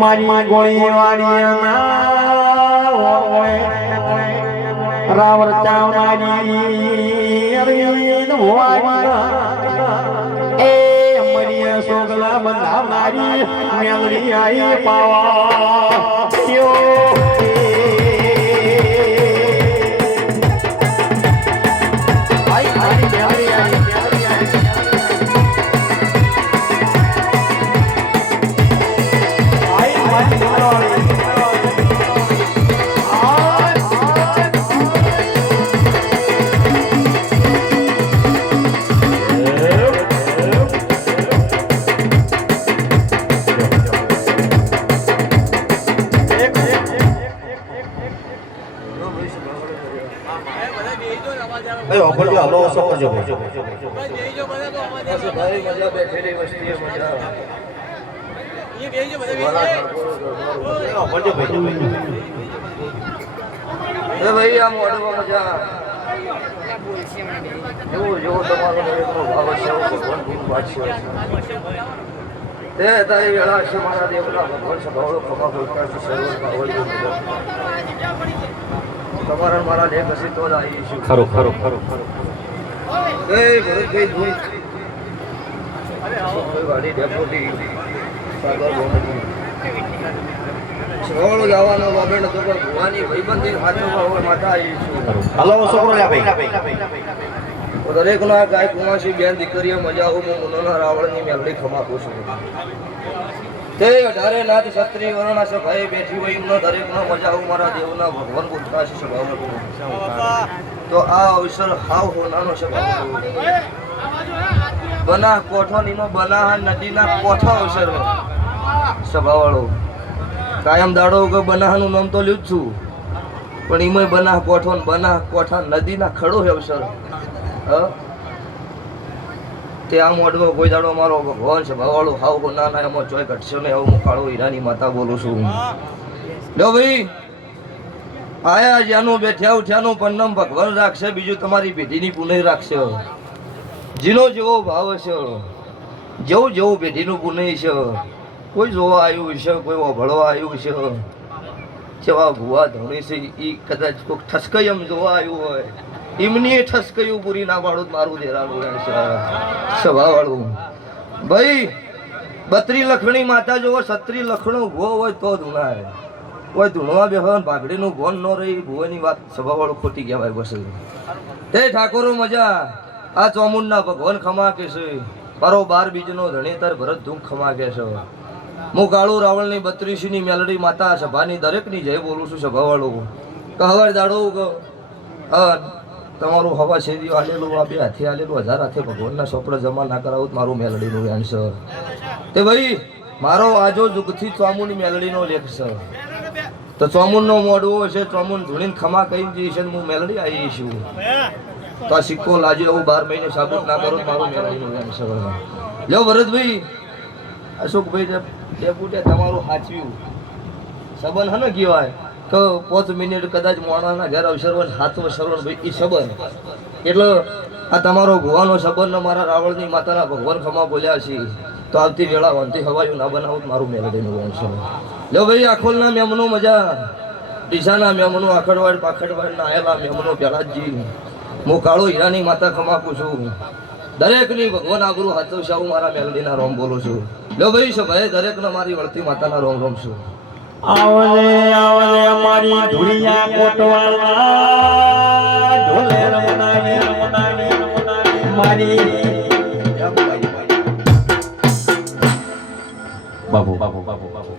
મારી ગોળી વાળીના રાવણ ચાવનારી અરવિંદ ભુવાની એ મરિયા સોગલા બંધાવનારી મેલડી આઈ પાવા હાલો ઓછો કરજો ભાઈ આમ ઓડવા મજા એવું જેવો તમારો ભાવ છે તે તારી વેળા છે મારા દેવના ભગવાન સભાવડો ખમા બોલતા છે તમારા મારા લેખ હશે તો જ આવીશું ખરો ખરો ખરો ખરો એ ભરતભાઈ જોઈ ગાડી ડેપોટી સાગર ગોમતી છોડ જવાનો બાબેડ તો ભવાની ભાઈબંધી હાથો હોય માતા આવીશું હાલો છોકરો લે ભાઈ દરેક ના ગાય કુમાસી બેન દીકરીઓ મજા હું મુનોના રાવણની મેલડી ખમાકું છું તે 18 નાથ ક્ષત્રિય વર્ણ છે ભાઈ બેઠી હોય એમનો દરેક નો મજા હું મારા દેવના ભગવાન પુત્ર છે સ્વભાવ તો આ અવસર હાવ હોનાનો છે બના કોઠોનીનો બના નદીના કોઠો અવસર સ્વભાવવાળો કાયમ દાડો કે બનાહનું નામ તો લ્યું જ છું પણ એમાં બના કોઠો બના કોઠા નદીના ખડો અવસર તે આ મોડવો કોઈ દાડો મારો ભગવાન છે ભાવાળો હાવ ના ના એમાં ચોય ઘટશે ને હું કાળો હીરાની માતા બોલું છું લો ભાઈ આયા જ્યાંનું બેઠ્યા ઉઠ્યાનું પન્નમ ભગવાન રાખશે બીજું તમારી પેઢીની પુનઃ રાખશે જીનો જેવો ભાવ છે જેવું જેવું પેઢીનું પુનઃ છે કોઈ જોવા આવ્યું છે કોઈ ઓભળવા આવ્યું છે જેવા ભુવા ધોણી છે એ કદાચ કોઈક ઠસકઈ એમ જોવા આવ્યું હોય એમની ઠસકયું પૂરી ના પાડું મારું દેરાનું સભાવાળું ભાઈ 32 લખણી માતા જોવો 36 લખણો ભો હોય તો ધૂણાય કોઈ ધૂણવા બેહવા ભાગડીનું ભોન ન રહી ભુવાની વાત સભાવાળું ખોટી કહેવાય બસ તે ઠાકોરો મજા આ ચોમુંડના ભગવાન ખમા કે છે મારો 12 બીજનો ધણીતર ભરત ધૂમ ખમા કે છે હું કાળુ રાવણની 32ની મેલડી માતા સભાની દરેકની જય બોલું છું સભાવાળું કહવર દાડો તમારું હવા શેરી આલેલું આ બે હાથે આલેલું 1000 હાથે ભગવાનના સોપડા જમા ના કરાવું મારું મેલડીનું આન્સર તે ભાઈ મારો આજો દુઃખથી ચોમુંડની મેલડીનો લેખ છે તો ચોમુંડનો મોડવો છે ચોમુંડ ધૂણીને ખમા કહી જઈશ હું મેલડી આવી છું તો આ સિક્કો લાજો એવું 12 મહિને સાબુત ના કરો મારું મેલડીનું આન્સર લો ભરતભાઈ અશોકભાઈ ડેપુટે તમારું સાચવ્યું સંબંધ હને કહેવાય તો 5 મિનિટ કદાચ મોણાના ઘર અવસર હોય 7 સરવણ ભાઈ એ સંબંધ એટલે આ તમારો ભુવાનો સંબંધ મારા રાવણની માતાના ભગવાન ખમા બોલ્યા છે તો આવતી વેળા વંતી હવાયું ના બનાવું મારું મેલડીનું વંશ લો ભાઈ આખોલના મેમનો મજા ડીસાના મેમનો આખડવાડ પાખડવાડ ના આયેલા મેમનો પેલાજી હું કાળો હીરાની માતા ખમાકું છું દરેકની ભગવાન આબરૂ હાથો શાહુ મારા મેલડીના રોમ બોલું છું લો ભાઈ સભાએ દરેકને મારી વળતી માતાના રોમ રોમ છું આવલે આવલે મારી ધુરિયા કોટવાલા ઢોલે રમનાની મારી બાબુ બાબુ બાબુ બાબુ